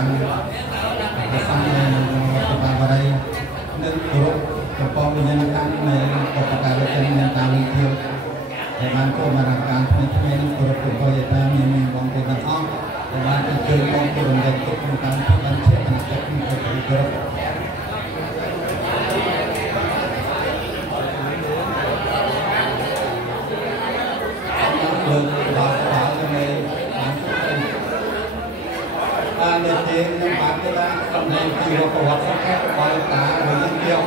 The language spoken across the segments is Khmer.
Tentang pada nên grup kepala menyanyikan kepada rekan tali tiup dengan pemerakan ini grup kepala yang membangun dengan dengan tujuan untuk tentang pengajian dan grup để tiến những bạn chúng ta cầm lên thì có cổ vật sắc thép có tá với những kiểu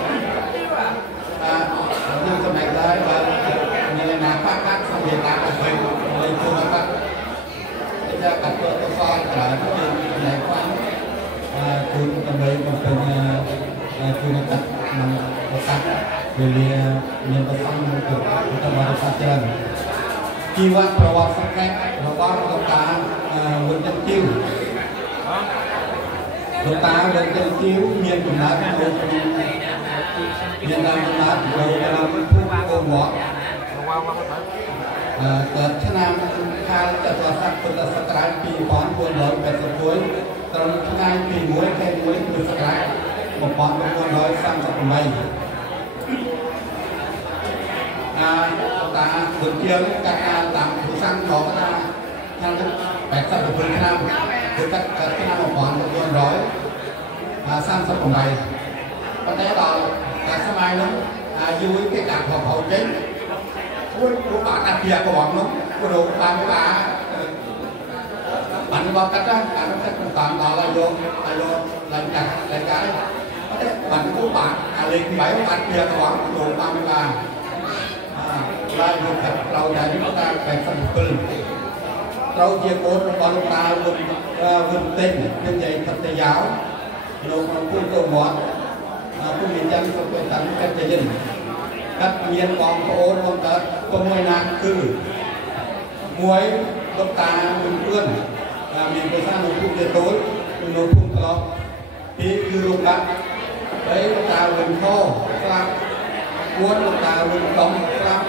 nhưng trong này đây và như là nát phát xong hiện tại là về lên phương pháp phát bây giờ cả tôi soi cả cái này khoan cứ tầm đấy còn từng cứ nó cắt nằm có cắt vì nhân vật xong của chúng ta vào phát chân chi vật cổ vật sắc thép nó có tá vượt chân chiêu chúng ta lên trên chiếu miền Trung Nam miền Nam Trung Nam rồi làm thuốc cô ngọt thế nam khai cho sát quân là sát trái kỳ phán quân đội về sập cuối trong ngày kỳ muối khen muối từ sát trái một phán quân đội sang sập mây ta được kiếm các làm thủ sang có ta sang bẹt sập của Việt Nam từ các nam một phán quân đội sang sập mây có thể là cả sớm mai nó vui cái cảm học hậu chính của bạn đặc biệt của bọn nó của đồ bạn vào cách đó cả nó sẽ toàn đó là vô làm cả lại cái có thể bạn của bạn lên bảy đặc biệt của bọn đồ 33 lại một thật lâu dài chúng ta phải phân từ lâu chia cốt bọn ta vươn tình như vậy thật thầy giáo nó cũng tổ món cũng miền chân không phải tận cách để dân các miền còn có ôn không có môi nạc cử muối đốc ta mình ươn miền tây sang một khu địa tối mình nộp khung đó thì cứ lúc đó đấy đốc ta mình khô làm cuốn đốc ta mình đóng làm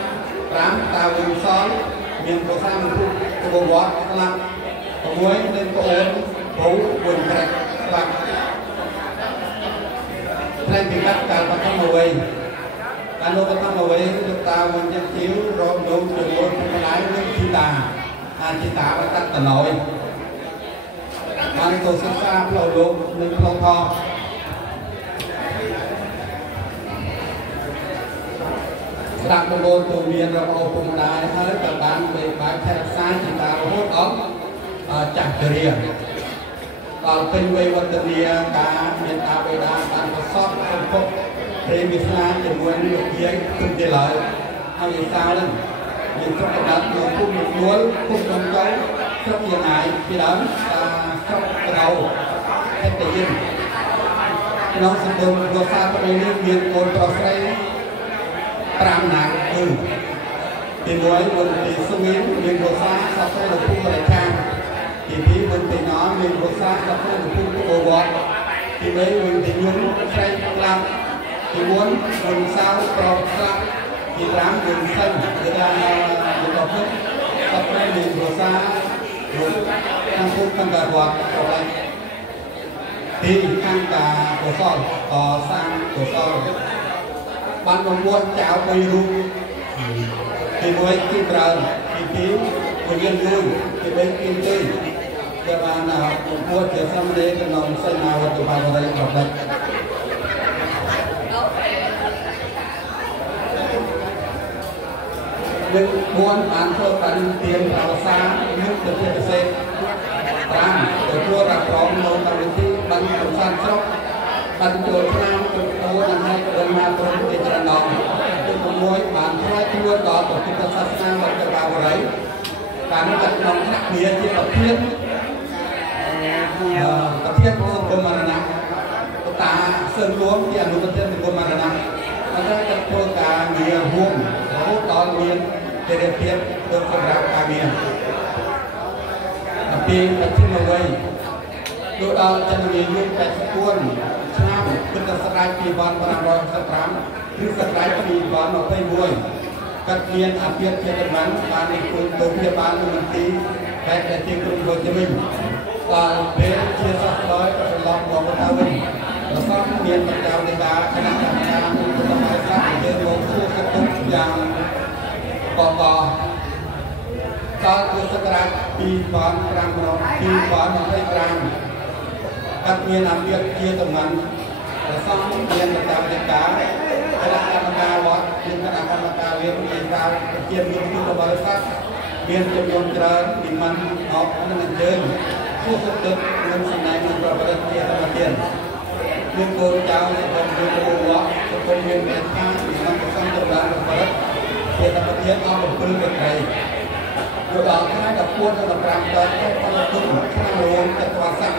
rám ta mình xói miền tây sang một khu bộ bó làm muối nên có ôn bấu quần gạch làm nên thì cácการbắt thăm awayการbắt thăm away chúng ta mình nhận chiếu rồi đủ trường môn không lái với chi tà và các tận nội mang tôi xa xa lâu luôn nên lâu thò đặc biệt môn tôi miền rồi bao cùng đài hết các bạn về bài theo sai chi tà hốt ống chặt kề còn bên quê vật địa cả miền Tây Bắc Đà bạn có sót không phục thì mình là để muốn được gì không thể lợi hay sao lên nhưng trong cái đó nó cũng một đuối cũng trong cháu rất nhiều ngày khi đó trong cái đầu hết tự nhiên nó sẽ được vừa xa có mấy miền cồn pro say tram nặng thì đuối một thì suy nghĩ miền vừa xa sau đó là cũng lại trang thì tí mình thì nó mình có xa cho nó được cung của bọt thì đấy mình thì nhún xây làm thì muốn mình sao pro ra thì ráng mình xanh người ta mình đọc hết sau đó mình có xa rồi thằng cũng thằng cả bọt thì thằng cả của soi có sang của soi ban đồng buôn cháo quay ru thì mới khi bờ thì tí của nhân vui thì bên kim tươi các bạn nào mua tiền xong đấy thì nó sẽ nào từ bao giờ đây học đây việc buôn bán thôi bán tiền vào xa nước được tiền xe bán để mua đặt phòng mua đặt cái bán công sản sốc bán chỗ nam chỗ mua năm nay gần năm rồi thì trả nợ thì mua bán thôi mua đó của chúng ta sát sang và từ bao giờ đấy bán đặt nòng khác biệt chỉ tập thiết tập thiết của mình là ta sơn xuống thì anh tập thiết của mình là nó sẽ tập thôi cả nhiều vuông hút toàn miền để đẹp thiết được phần ra cả miền tapi tập thiết là vậy lúc đó chân người luôn tại quân nam kita serai piban barang roh setram itu serai piban apa ibuai kalian apiat teman kami untuk piban nanti baik dari tim berjamin kalau berjasa phán trang nó khi phán nó thấy trang các nhiên làm việc chia tầm ngắn xong nhiên là tạo việc cá cái là làm ca vót nhưng mà làm ca viên thì ta chia những cái bao phát viên trong yon trời thì mình học nó là chơi suốt suốt tức nên sau này mình vào đây chia tầm tiền nhưng cô cháu thì còn viên đồ vót còn viên này khác thì mình có xong tầm là một đất chia tầm tiền nó một phương việc này rồi đó cái đập quân là làm tới cái con tung cái luôn cái toàn sắc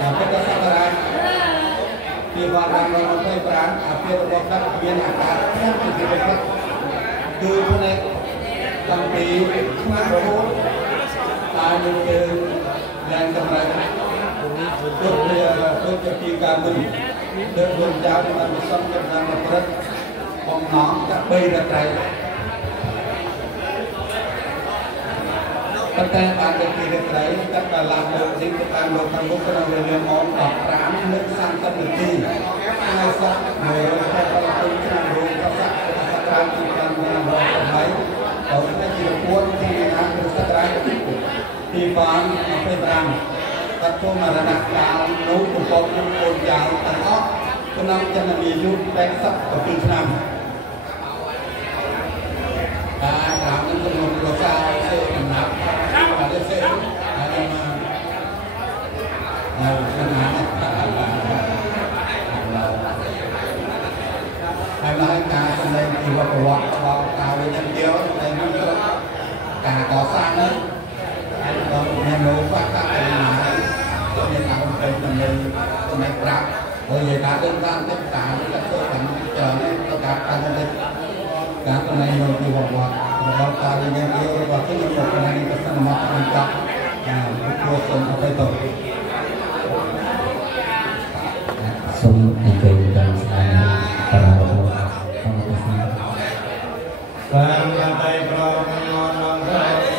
cái toàn sắc là thì bạn làm nó phải bán phía của các viên hàng hóa theo cái việc đó từ hôm nay tăng tỷ mà số tại những cái ngành cầm lại tôi cho khi cả mình được luôn giáo thì mình xong cho rằng là rất còn nó các bây là trái tất cả bạn được kỳ được đấy tất cả làm được những cái làm được thằng lúc cái đầu lên món đọc rán nước sang tâm được chi hai sắc người theo con tôi cái nào luôn các sắc sắc rán thì cần làm được mấy ở cái chỉ là cuốn thì người ta được sắc rán thì phán phải làm các cô mà là đặt cao nấu của con côn cháo tận óc cái năm chân là bị giúp đánh sắc ở từ năm làm những cái một lỗ sao sẽ làm và để sẽ hay nói cả trong đây thì vào vào cao với nhân chiếu đây nó cả có sang đấy còn nhân nấu phát các cái mà cho nên là không phải trong đây trong đây rap bởi vì cả đơn giản tất cả các cơ bản chờ nên tất cả trong đây cả trong này nhiều thì vào vào ta đi nhân chiếu và cái những một này cái sản phẩm quan trọng của phần của cái tổ sông anh kêu dan para Vang tay pro ngon ngon Hãy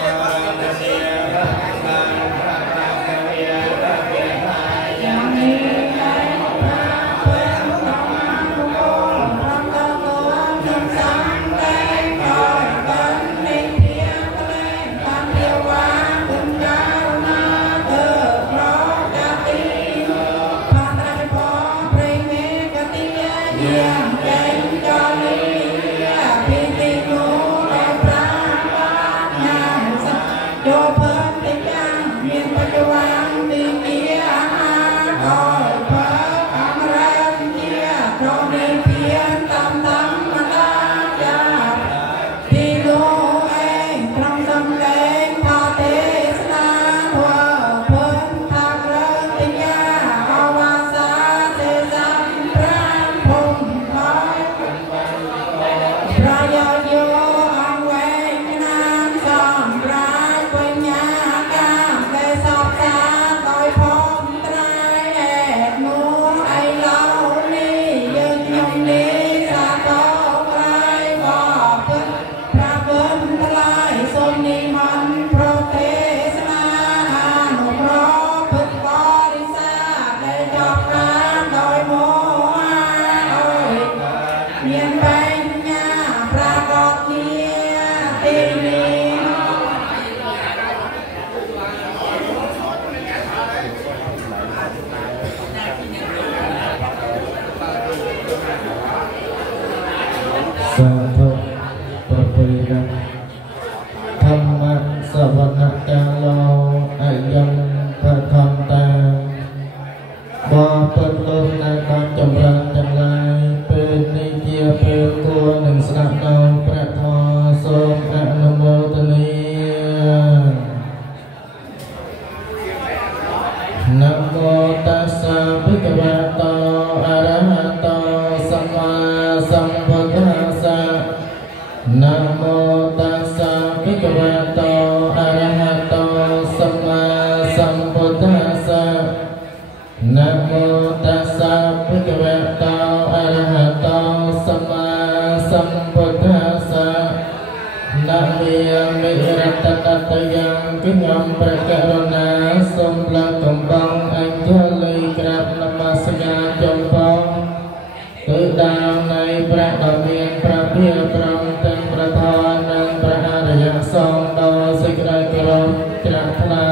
subscribe cho kênh Ghiền Mì Gõ để không bỏ lỡ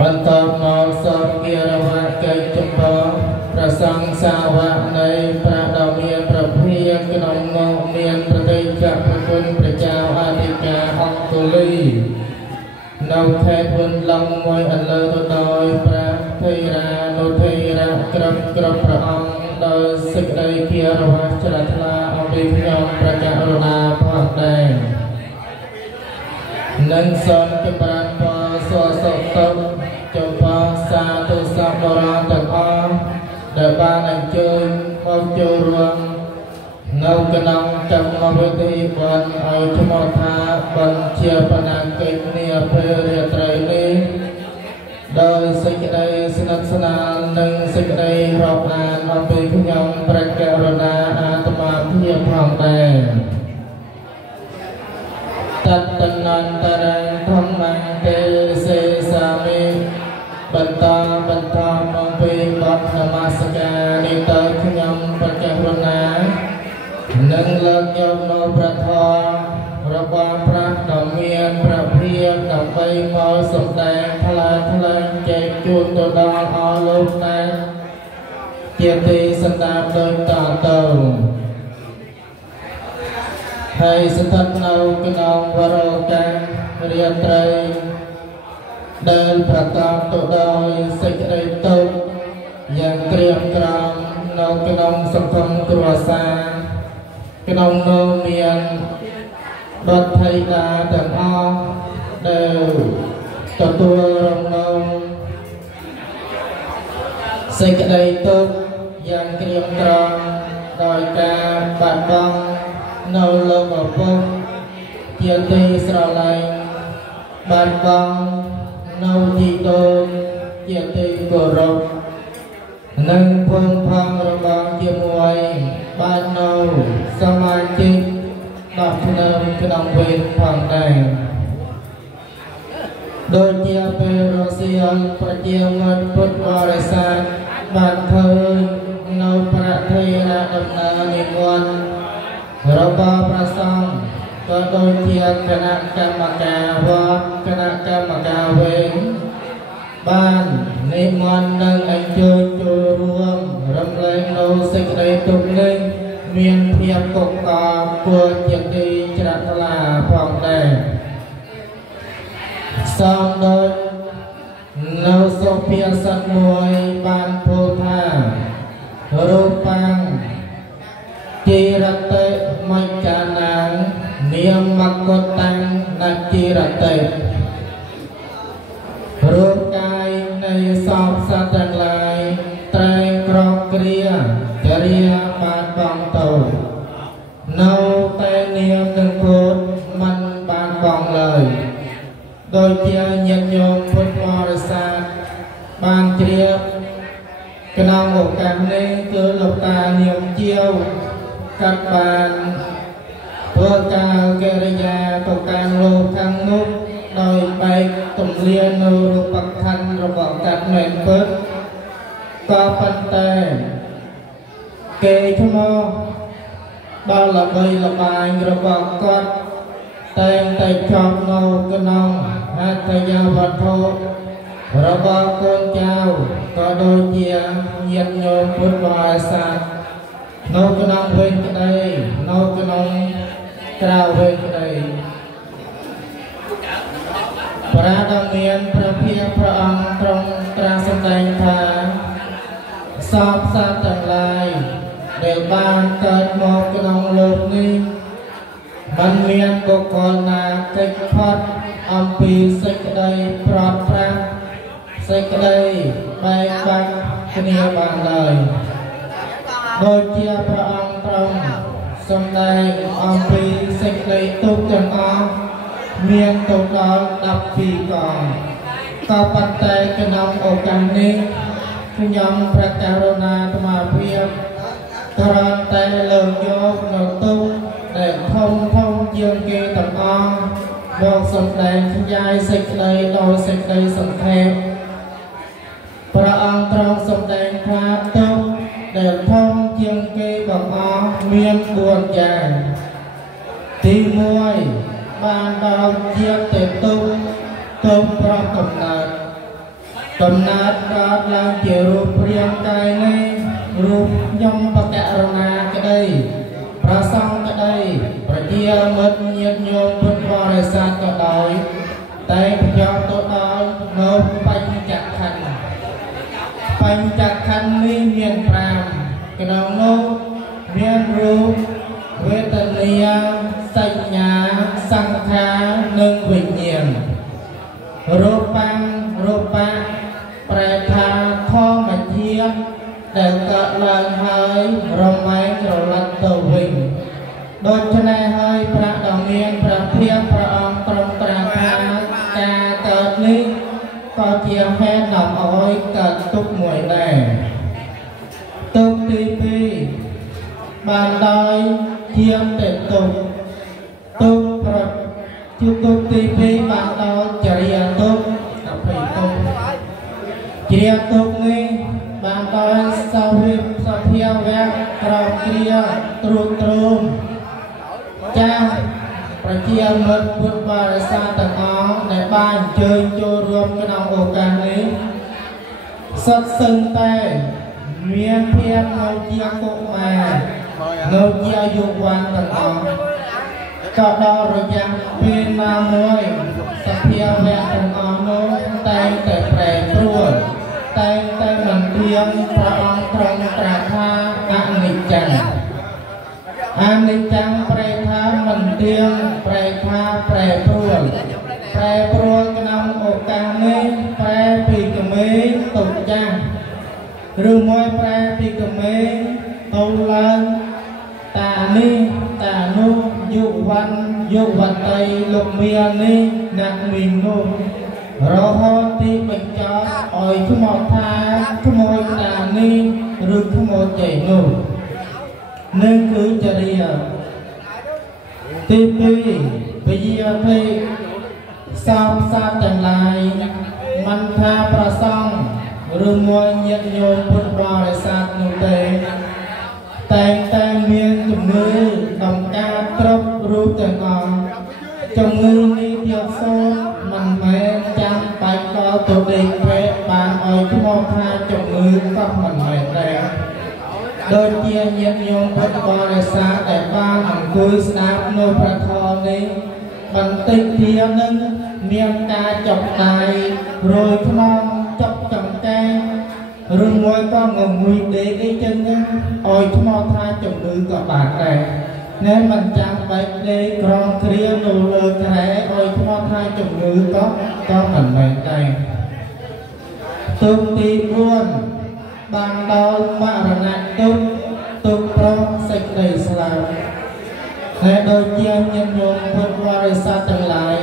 បន្តមកសូមគោរពកិច្ចចំពោះព្រះសង្ឃសាវកនៃព្រះដ៏មានព្រះភិយក្នុងនោះមានប្រតិចប្រគុណព្រះចៅអធិការអង្គលីនៅខេត្តវិញឡងមួយអលើទៅដោយព្រះធេរានុធេរៈគ្រប់ព្រះអង្គដោយសេចក្តីគោរពជ្រះថ្លាអំពីខ្ញុំព្រះករុណាផងដែរនិងសូមចម្រើនពរសួសុខទុក្ខចំពោះសាធុសពបរិសទាំងអស់ដែលបានអញ្ជើញមកចូលរួមនៅក្នុងកម្មវិធីបុណ្យឲ្យឈ្មោះថាបុណ្យជាបណាកិច្ចនាពេលរាត្រីនេះដោយសេចក្តីស្និទ្ធស្នាលនិងសេចក្តីរាប់អានអំពីខ្ញុំព្រះករុណាអាត្មាភាពផងដែរតតនន្តរៈធម្មទេសេសាមិបន្តអំពីបទនមស្ការនេះទៅខ្ញុំព្រះករុណានឹងលើកយកនៅព្រះធម៌របស់ព្រះដ៏មានព្រះភិយដើម្បីមកសម្ដែងថ្លែងចែកជូនទៅដល់អស់លោកតែជាទីសន្តាប់ដូចតទៅហើយស្ថិតនៅក្នុងវរការាត្រីដែលប្រកបទៅដោយសេចក្តីទុក្ខយ៉ាងក្រៀមក្រំនៅក្នុងសង្គមគ្រួសារក្នុងនោះមានបុត្រធិតាទាំងអស់ដែលទទួលរងនូវសេចក្តីទុក្ខយ៉ាងក្រៀមក្រំដោយការបាត់បង់នៅលោកឪពុកជាទីស្រឡាញ់បាត់បង់នៅជីដូនជាទីគោរពនិងភូមិផងរបស់ជាមួយបាននៅសមាជិកដល់ក្នុងវេទផងដែរដូចជាពេលរសៀលប្រជាមិត្តពុទ្ធបរិស័ទបានឃើញនៅព្រះធេរៈដំណើរនិមន្តរបស់ព្រះសង្ឃក៏ដូចជាគណៈកម្មការវត្តគណៈកម្មការវេទបាននិមន្តនិងអញ្ជើញចូលរួមរំលែកនៅសេចក្តីទុក្ខនេះមានភាពកុកកគួរជាទីជ្រះថ្លាផងដែរសំដូចនៅសុភាសិតមួយបានពោលថារូបាំងជីរតិមច្ចានាងនាមកតាំងនជីរតិរូបកាយនៃសពសត្វទាំងឡាយត្រែងក្រកគ្រាចរិយាបានបងទៅនៅតែនាមទាំងគូតមិនបានបងឡើយដោយជាញាតិញោមពុទ្ធបរិស័ទបានជ្រាបក្នុងឱកាសនេះគឺលោកតានាមជាវកាត់បានធ្វើការកិរិយាទៅកាន់លោកខាងនោះដោយបែកទំលានៅរូបខណ្ឌរបស់កាត់មែនពិតក៏ប៉ុន្តែគេឈ្មោះដល់ល្បីល្បាញរបស់គាត់តែងតែជាប់នៅក្នុងអត្ថយាវត្ថុរបស់កូនចៅក៏ដូចជាញាតិញោមពុទ្ធបរិស័ទនៅក្នុងវិញក្តីនៅក្នុងក្រៅវិញក្តីព្រះដ៏មានព្រះភិយព្រះអង្គទ្រង់ត្រាស់សម្ដែងថាសពសត្វទាំងឡាយដែលបានកើតមកក្នុងលោកនេះមិនមានបុគ្គលណាកិច្ចផុតអំពីសេចក្តីប្រត់ប្រាស់សេចក្តីបែកបាក់គ្នាបានឡើយដូចជាព្រះអង្គទ្រង់សម្ដែងអំពីសេចក្តីទុក្ខទាំងអស់មានទៅដល់12កងក៏ប៉ុន្តែក្នុងឱកាសនេះខ្ញុំព្រះករុណាអាត្មាភាពគ្រាន់តែលើកយកនៅទុក្ខដែលធំជាងគេទាំងអស់មកសម្ដែងខ្ញាយសេចក្តីដោយសេចក្តីសង្ខេបព្រះអង្គទ្រង់សម្ដែងថាទុក្ខដែលធំជាងគេទាំងអស់មាន4យ៉ាងទី1បានដល់ជាតែទុក្ខប្រកកំណើត កំណត់កើតឡើងជារូបរាងកាយនេះរូបខ្ញុំបកករណាក្តីប្រសងក្តីប្រជាមិត្តញាតិញោមពុទ្ធបរិស័ទក៏ដោយតែប្រយោជន៍ទៅដល់នៅបញ្ចក្ខន្ធបញ្ចក្ខន្ធនេះមាន5ក្នុងនោះមានរូបវេទនាសញ្ញាសង្ខារនិងវិញ្ញាណរូបៈប្រែថាធម្មជាតិដែលកើតឡើងហើយរមែងរលត់ទៅវិញដូច្នេះហើយព្រះដ៏មានព្រះភាពព្រះអង្គទ្រង់ត្រាស់ថាការកើតនេះក៏ជាហេតុនាំឲ្យកើតទុក្ខមួយដែរទុក្ខទី2បានដោយជាតែទុក្ខប្រជុទុក្ខទី2បានដោយចរិយាទុក្ខអភ័យទុក្ខចរិយាទុក្ខនេះបានដោយសភាវៈក្រោមគ្រាត្រួតត្រងចាស់ប្រជាមិត្តពុទ្ធបរិស័ទទាំងអស់ដែលបានអញ្ជើញចូលរួមក្នុងឱកាសនេះសុទ្ធសឹងតែមានភាពនៅជាកុមារនៅជាអាយុវ័នទាំងអស់ក៏ដល់រយៈពេលណាមួយសភាវៈទាំងអស់នោះតែងតែប្រែប្រួលតែងតែមិនទៀងព្រះអង្គទ្រង់ត្រាស់ថាអនិច្ចំប្រែថាមិនទៀងប្រែថាប្រែប្រួលក្នុងឱកាសនេះប្រែពីក្មេងទៅចាស់ឬមួយប្រែពីក្មេងទៅឡើងតានេះតានោះយុវ័នយុវតីលោកមានេះអ្នកមីងនោះរហូតទីបញ្ចប់ឲ្យឈ្មោះថាឈ្មោះតានេះឬឈ្មោះចៃនោះនឹងគឺចរិយាទី2វិយាភ័យសំសាទទាំងឡាយមិនថាប្រសង់ឬមួយញាតិញោមពុទ្ធបរិស័ទនោះទេតែងតែមានជំងឺដំការគ្រប់រូបទាំងអស់ជំងឺនេះទៀតសូនមិនមែនចាំបាច់ដល់ទៅដេកពេទ្យបានឲ្យឈ្មោះថាជំងឺក៏មិនមែនដែរដូចជាញាតិញោមពុទ្ធបរិស័ទដែលបានអង្គុយស្ដាប់នៅព្រះធម៌នេះបន្តិចទៀតនឹងមានការចុកដៃរយខ្នងចុកចង្កេះឬមួយក៏ងងុយដេកអីចឹងឲ្យឈ្មោះថាជំងឺក៏បានដែរណែមិនចាំបាច់ដេកក្រងគ្រានៅលើក្រែឲ្យឈ្មោះថាជំងឺក៏មិនមែនដែរទុក្ខទី4បានដល់មរណៈទុក្ខប្រងសេចក្តីស្លាប់ហើយដូចជាញាតិញោមពុទ្ធបរិស័ទទាំងឡាយ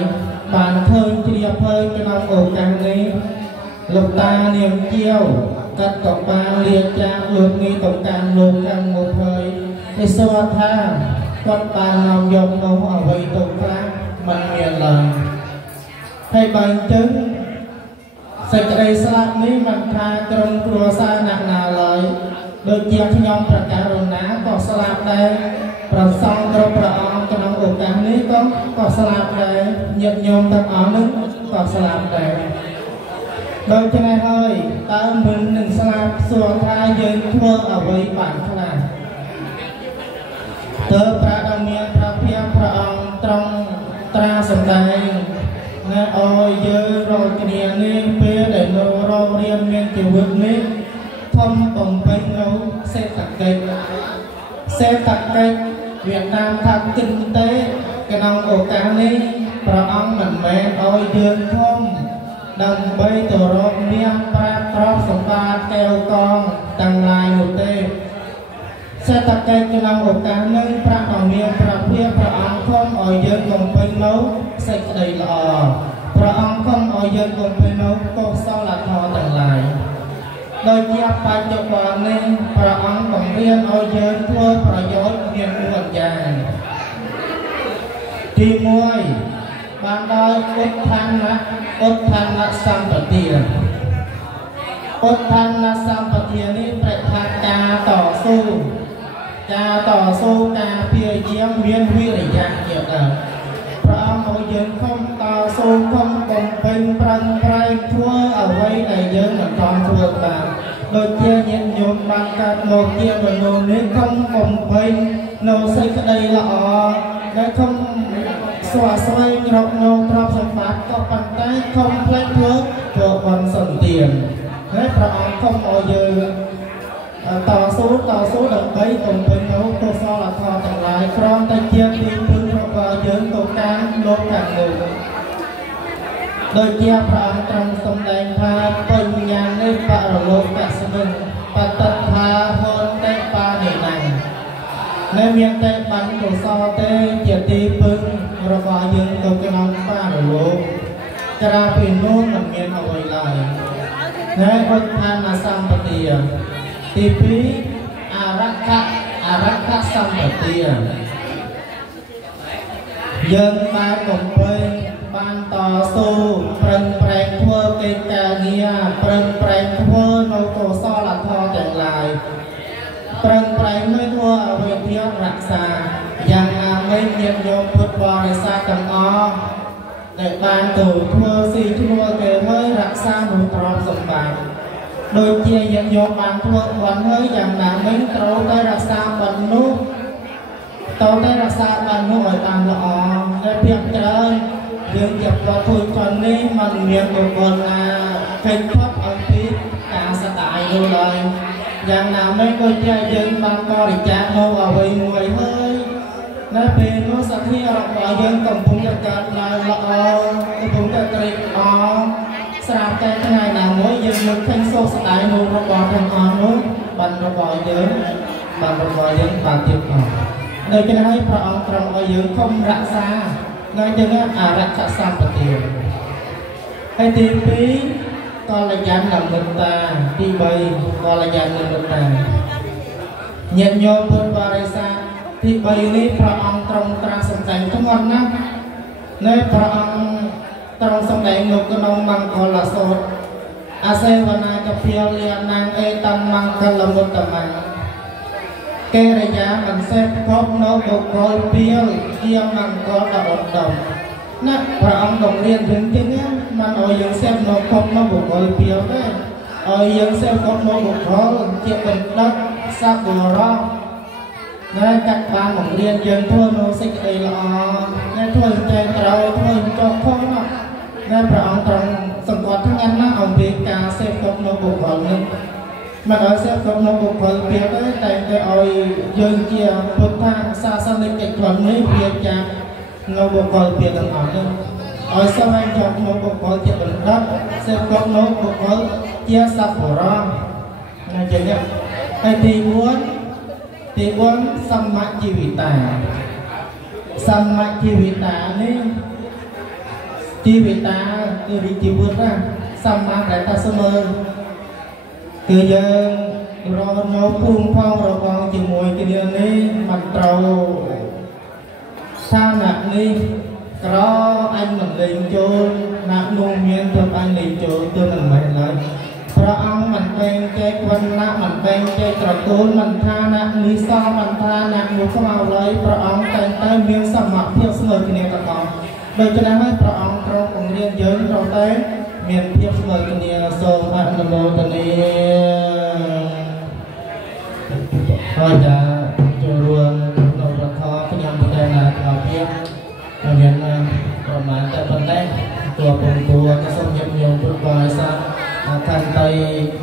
បានឃើញជ្រាបភើយក្នុងឱកាសនេះលោកតានាងជាវកាត់ក៏បានលាចាកលោកនេះទៅកាន់លោកខាងមុខហើយគេសួរថាគាត់បាននាំយកនោះអ្វីទៅខ្លះមិនមានឡើយហើយបើអញ្ចឹងសេចក្តីស្លាប់នេះមិនថាក្រុមគ្រួសារណាណាឡើយដូចជាខ្ញុំប្រកាសរណាក៏ស្លាប់ដែរប្រសង់គ្រប់ព្រះអង្គក្នុងឱកាសនេះក៏ស្លាប់ដែរញាតិញោមទាំងអស់នោះក៏ស្លាប់ដែរដូច្នេះហើយតើមិននឹងស្លាប់សួរថាយើងធ្វើអ្វីបានខ្លះទើបព្រះដ៏មានព្រះភាពព្រះអង្គទ្រង់ត្រាសម្ដែងណាអើយយើងរកគ្នានេះពេលដែលនៅរករៀនមានជីវិតនេះធំបំពេញនៅសេដ្ឋកិច្ចវៀតណាមថាគិនទេក្នុងឱកាសនេះព្រះអង្គមិនមែនឲ្យយើងធំដើម្បីទៅរកមាសប្រាក់ទ្រព្យសម្បត្តិកែវកងទាំងឡាយនោះទេសេដ្ឋកិច្ចក្នុងឱកាសនេះព្រះដ៏មានព្រះភាពព្រះអង្គខំឲ្យយើងបំពេញនៅសេចក្តីល្អព្រះអង្គខំឲ្យយើងបំពេញនៅកុសលធម៌ទាំងឡាយដោយជាបច្ចុប្បន្ននេះព្រះអង្គបង្រៀនឲ្យយើងធ្វើប្រយោជន៍មាន4យ៉ាងទី1បានដោយឧទ្ធានសម្បទាសម្បទានេះប្រែថាការតស៊ូការព្យាយាមមានវិរិយៈជាដើមព្រះអង្គឲ្យយើងខំតស៊ូខំបំពេញប្រឹងប្រែងធ្វើអ្វីដែលយើង ដោយជាញាតិញោមបានកើតមកជាមនុស្សនេះខំបំពេញនៅសេចក្តីល្អដែលខំស្វាស្វែងរកនៅទ្រព្យសម្បត្តិក៏ប៉ុន្តែខំផ្លេចធ្វើបន់សន្តានហើយព្រះអង្គខំឲ្យយើងតស៊ូដើម្បីបំពេញនៅកុសលធម៌ទាំងឡាយព្រមទាំងជាទីពឹងរបស់យើងទៅតាមលោកខាងលើដោយជាព្រះអង្គទ្រង់សម្ដែងថាបញ្ញានិបរលោកកស្មិញបតតថាហនតេបានិណៃនៅមានតែបាញ់កុសលទេជាទីពឹងរបស់យើងទៅក្នុងបរលោកក្រៅពីនោះមិនមានអ្វីឡើយហើយឧទ្ធានសម្បទាទី2អរខសម្បទាយើងបានបំពេញបានតស៊ូប្រឹងប្រែងធ្វើកិច្ចការងារប្រឹងប្រែងធ្វើនៅកុសលធម៌ទាំងឡាយប្រឹងប្រែងនៅធ្វើអ្វីទៀតរក្សាយ៉ាងណាមិញញាតិញោមពុទ្ធបរិស័ទទាំងអស់ដែលបានទៅធ្វើស៊ីឈ្នួលគេហើយរក្សានូវទ្រព្យសម្បត្តិដូចជាញាតិញោមបានធ្វើបន់ហើយយ៉ាងណាមិញត្រូវតែរក្សាបន់នោះត្រូវតែរក្សាបន់នោះឲ្យបានល្អហើយភាគច្រើនយើងជាប្រធ្វើចននេះมันមានបុគ្គលណាឃើញផុតអំពីការស្ដាយនោះឡើយយ៉ាងណាមិញដូចជាយើងបានបរិច្ចាគនៅអ្វីមួយហើយនៅពេលនោះសទ្ធារបស់យើងកំពុងតែកើតឡើងល្អកំពុងតែត្រេកអរស្រាប់តែថ្ងៃណាមួយយើងនឹងឃើញសោកស្ដាយនៅរបស់ទាំងអស់នោះបានរបស់យើងបានទៀតអស់ដូច្នេះហើយព្រះអង្គទ្រង់ឲ្យយើងខំរក្សានៅយើងអរខសម្បទាហើយទី2កល្យាណមិត្តាទី3កល្យាណមិត្តាញាតិញោមពុទ្ធបរិស័ទទី3នេះព្រះអង្គទ្រង់ត្រាស់សម្ដែងធ្ងន់ណាស់នៅព្រះអង្គទ្រង់សម្ដែងនៅក្នុងមង្គលសូត្រអសេវនាកភិលលានាងអេតមង្គលមុត្តមង្គកិរិយាមិនសេពគប់នៅបុគ្គលពីលជាមង្គលដ៏ឧត្តមណាព្រះអង្គđồngរៀនយើងទីនេះមិនឲ្យយើងសេពនៅគប់នៅបុគ្គលពីលទេឲ្យយើងសេពគប់នៅបុគ្គលជាបណ្ឌិតសក្បុរសដែលកាត់បានបង្រៀនយើងធ្វើនៅសេចក្តីល្អដែលធ្វើចេះត្រូវធ្វើចុះខុសណាដែលព្រះអង្គទ្រង់សង្កត់ធ្ងន់ណាស់អំពីការសេពគប់នៅបុគ្គលនេះមិនឲ្យសេពគប់នៅបុគ្គលពីទេតែឲ្យយើងជាពុទ្ធសាសនិកជននេះវាចានៅបុគ្គលពីទាំងអស់នេះឲ្យស្វែងរកនៅបុគ្គលជាបណ្ឌិតសេពគប់នៅបុគ្គលជាសប្បុរសណាចឹងហើយទី4សម្មាជីវិតានេះជីវិតាគឺជីវិតណាសម្មាដែលថាស្មើគឺយើងរកនៅភូមិផងរបងជាមួយគ្នានេះមិនត្រូវឋានៈនេះក្រអញមិនលេងចូលណាក់នោះមានទៅអញលេងចូលទៅមិនមែនឡើយព្រះអង្គមិនបែងចែកវណ្ណៈមិនបែងចែកត្រកូលមិនថាណានិសមិនថាណានោះខ្មៅឡើយព្រះអង្គតែមានសមភាពស្មើគ្នាទាំងអស់ដូច្នេះហើយព្រះអង្គទ្រង់បង្រៀនយើងត្រូវតែមានភាពស្មើគ្នាសូមអនុមោទនាហើយតាចូលរួមនៅប្រខខ្ញុំតែណាដល់ភាពមានប្រមាណតែប៉ុណ្ណេះតួពុំតួក៏សូមញញពុទ្ធបរិស័ទខន្តី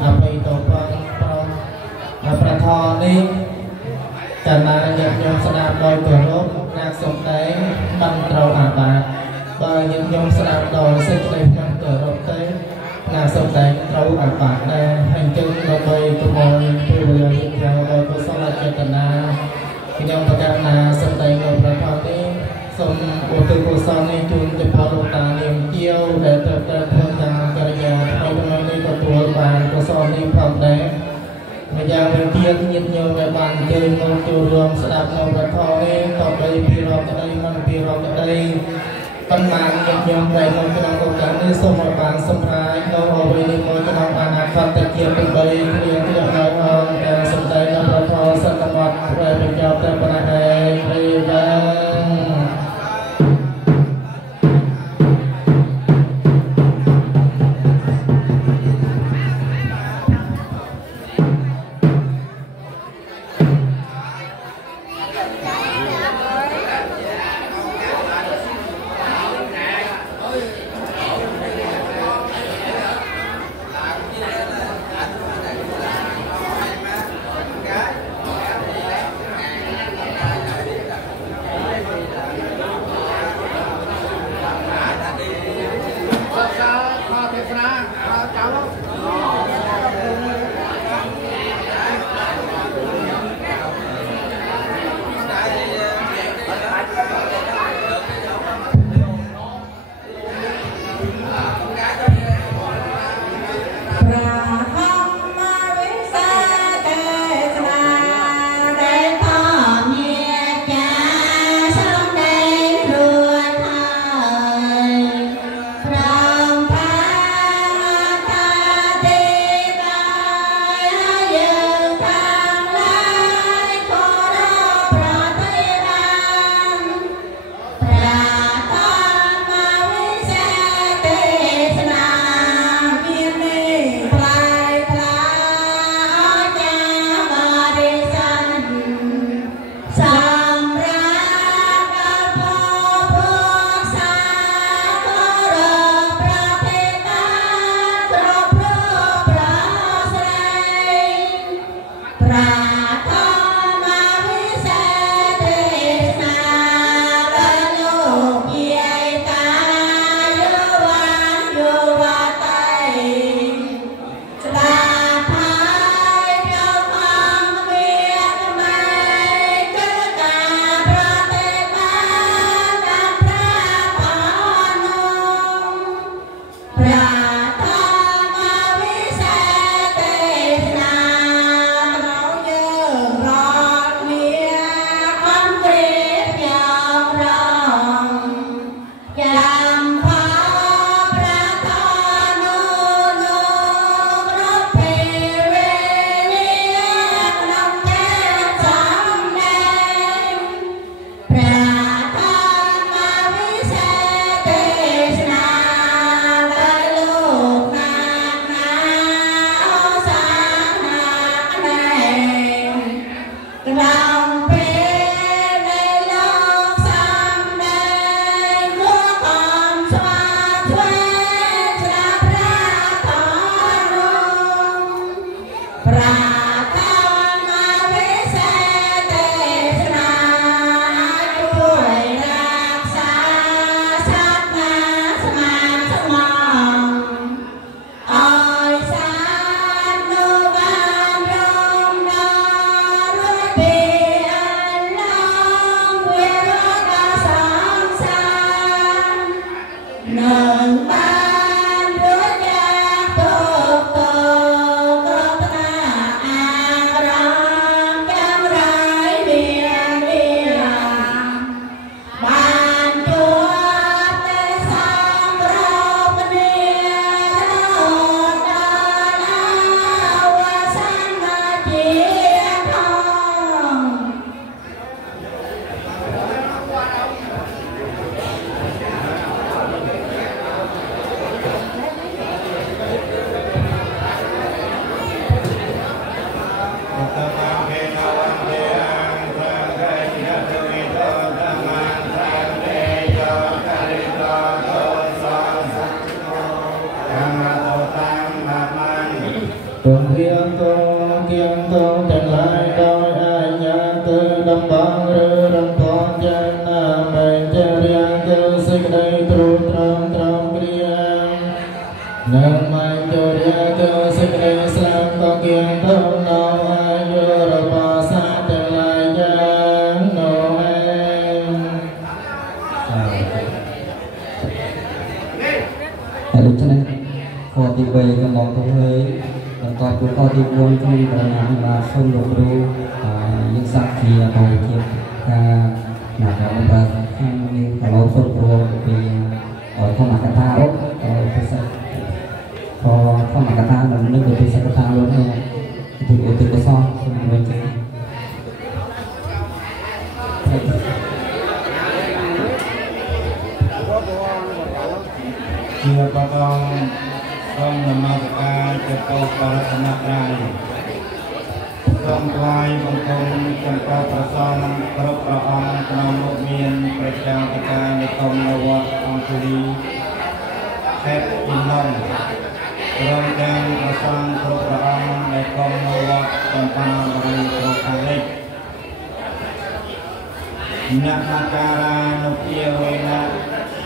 អបិតោបងប្រធរនេះកាលណាញាតិញោមស្ដាប់ដោយគោរពការសំដែងមិនត្រូវអាបាតបើញាតិញោមស្ដាប់ដោយសេចក្តីមិនគោរពទេការសំដែងត្រូវអាបាតដែរហើយจึงដើម្បីកុំឲ្យពេលវេលាយឺតយ៉ាវដោយកុសលចេតនាខ្ញុំប្រកាសថាសំដែងនៅប្រធរនេះសូមឧទ្ទិសកុសលនេះជូនទៅផលលោកតានាងជាវដែលត្រូវតែធ្វើតាមកិរិយាហើយក្នុងនេះក៏ទទួលបានកុសលនេះផងដែរម្យ៉ាងវិញទៀតញាតិញោមដែលបានជើញមកចូលរួមស្ដាប់នៅប្រធរនេះក៏បីពីរកក្តីមិនពីរកក្តីតំណាងញាតិញោមដែលនៅក្នុងឱកាសនេះសូមឲ្យបានសម្រេចនៅអ្វីនេះមួយក្នុងអនាគតតែជាទាំង3គ្រាគ្រាដល់ការសម្ដែងនៅប្រធរសន្មតព្រះបញ្ចប់តែប៉ុណ្ណេះដែរព្រៃបាន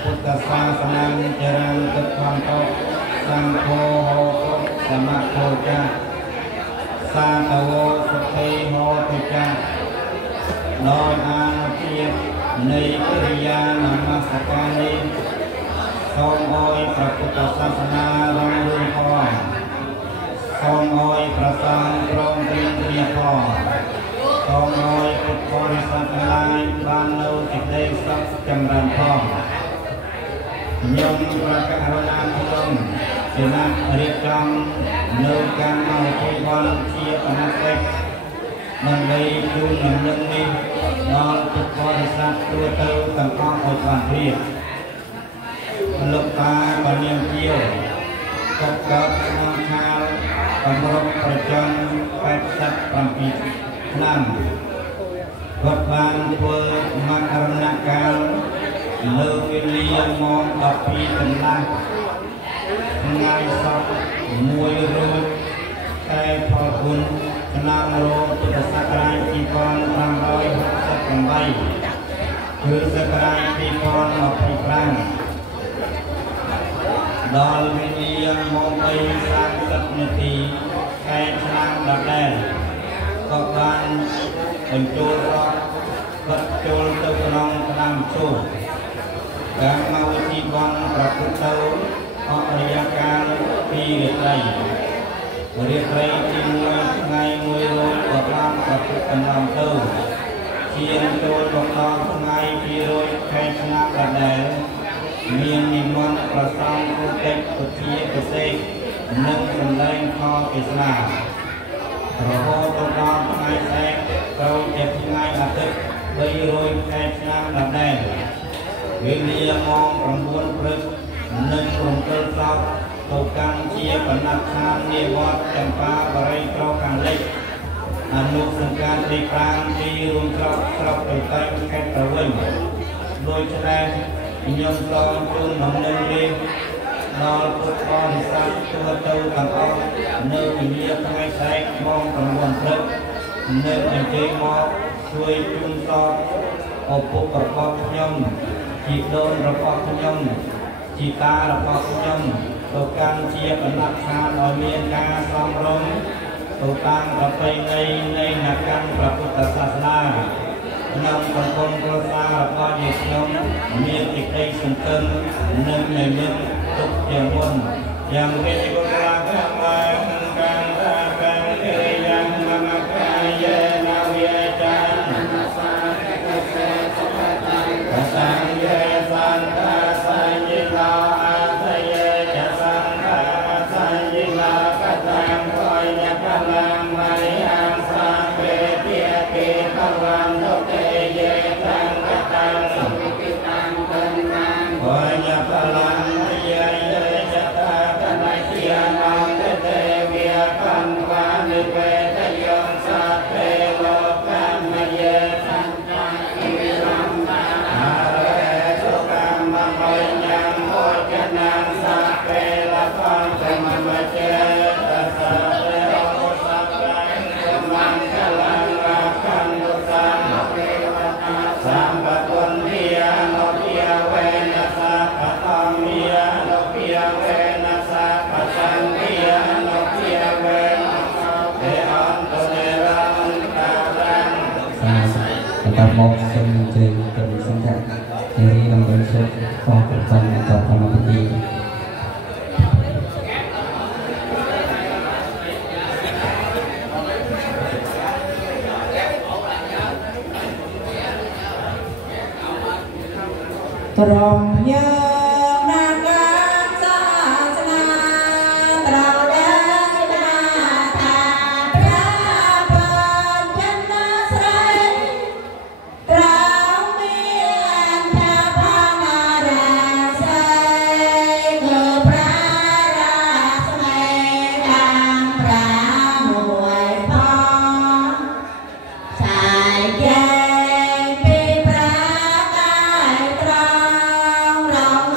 Putra Sasana Jaran Ketwanto สังโฆโหสมะโฆจักสาตโวสเทโหติจักโดยอานุเทียบในกิริยานมัสการนี้ทรงโอยพระพุทธศาสนารุ่งเรืองพอทรงโอยพระสังฆรงเรียนเรียพอทรงโอยพุทธบริษัทลายบ้านเราติดเลขสักจำรันพอยมพระกรุณาธิคุณเป็นนักเรียกจำเนื้อการเอาที่วันเทียบนักเล็กมันเลยดูหนึ่งยังนี้นอนพุทธบริษัทตัวเติมต่างข้ออดความเรียบลูกตาปเนียมเที่ยวตกเกิดนอนคาวกำรบประจันแปดสัตว์ปัมปีนั่งกดบานเพื่อมาอรุณาการเลือกวิลียมองต่อปีเป็นล่างงานสอบมวยรูดแต่พอคุณนางโรพุทธศักราชที่ก่อนทำร้อยสักใบคือศักราชที่ก่อนออกปีกลางดอลวิลียมองไปสร้างสักนาทีแค่ชนะดับแดงก็การเป็นโจรรอดก็โจรตึกนองนำโซ่การมาวิธีบอลปรับตัวออกระยะการปีเรียกไรที่มวยไงมวยโรยกับลำกับกันลำเต้าเชียนโจรบอกตอนไงปีโรยแข่งชนะกระแดดเมียนนิมนต์ประสานกุเต็กกุเทียกุเซกนึ่งเป็นแรงคออิสลามพระโคตรตไงแสกเราเจ็บไงอาทิตย์ใบโรยแข่งชนะกระแดดเวียมองประมวลพฤกษ์นึ่งกลุ่มเกิดสอบตกการเชียร์ปนัดชาเนวัดจำปาบริกรการเล็กอนุสังการในกลางที่รวมครอบไปตั้งแค่ตะวันโดยแสดงยมตองจุนหนุนเรียนนอพุทธบริษัทตัวเต้าต่างออกเนื้อเมียทั้งไอ้แสกมองประมวลพฤกษ์เนื้อเป็นเจมอช่วยจุนสอบอบปุกระปอบยมจีโดนระปอบยมจีตาระปอบยมตัวการเชียร์เป็นหลักฐานเอาเมียนกาสองร้องตัวการเราไปในนักการพระพุทธศาสนานำสังคมกระซาก็ยึดยงเมียนติดใจสังเกตหนึ่งในเรื่องทุกอย่างวนอย่างเกิดกุลาภะมาการราการเอยังมามกายเยนาวิจันกสังเยสันตาสัญญิลาอาทะเยจะสังฆาสัญญิลากตังคอยยะพลังมาริยังสังเวเทียติพลังทุเตเยตังกตังสุขิตังตันนังคอยยะพลังเยเยจะตาตันเทียนังเตเวียปันวานิเวทยงสัพเพโลกัมมเยสันตังอิรัมมาอาเรสุกัมมะโมยังโมจนังสัพเพละพังสมมะเจตัสสะเตโอสัพพังสมังคลังราคันตุสังเทวตาสัมปตุนเทียโนเทียเวนัสสะปะตังเมียโนเทียเวนัสสะปะตังเมียโนเทียเวนัสสะเทอันตุเนรังตารังtetap mau sering bersenjata dari yang bersut fokusan atau pengerti Terongnya แยงปีพระกายตรอง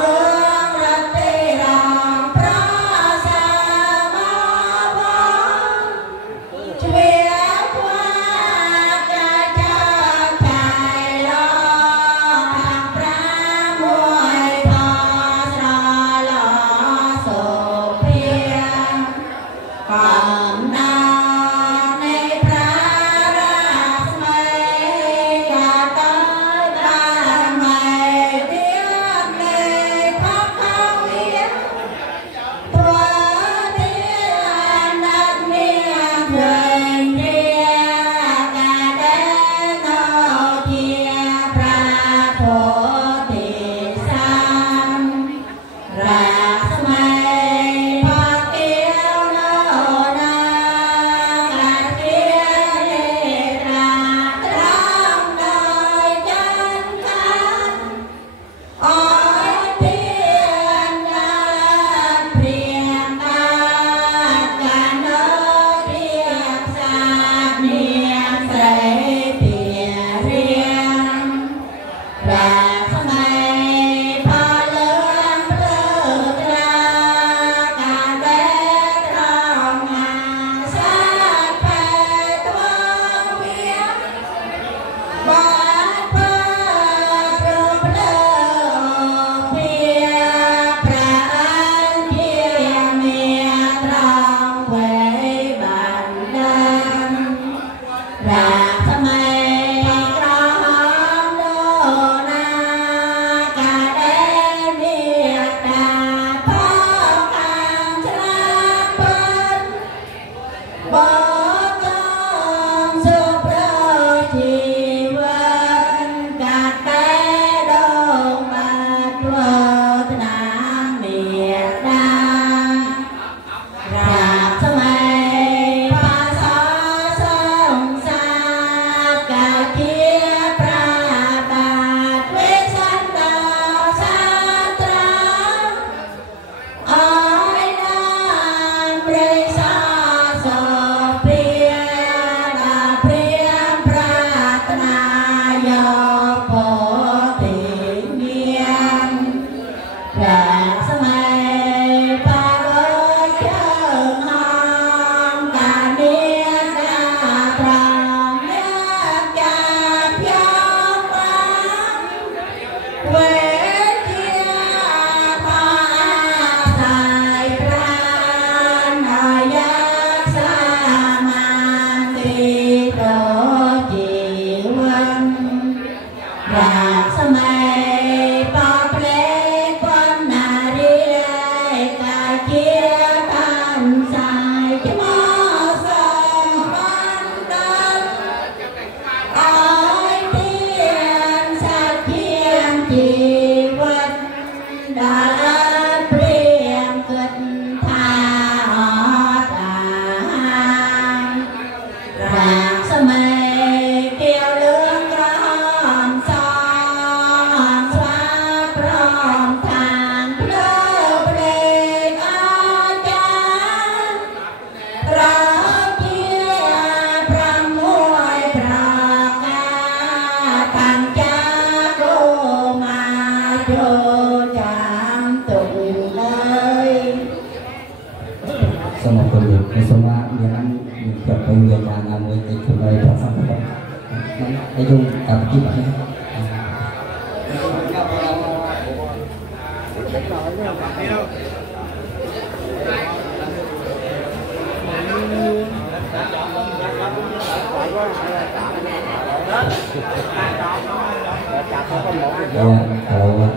Kalau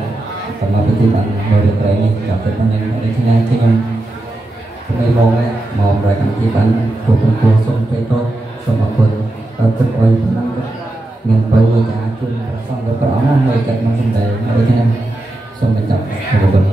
sama petiban dari ini sampai panen dari sini yangไม่มองแล้วมองรายการที่บ้านตัวส่งไปโต๊ะสมบูรณ์เราตึกไว้พนังก็เงินไปว่าจะจุนส่งไปเอาหน้าไม่จัดมาสนใจอะไรแค่นั้นส่งไปจับตัวบน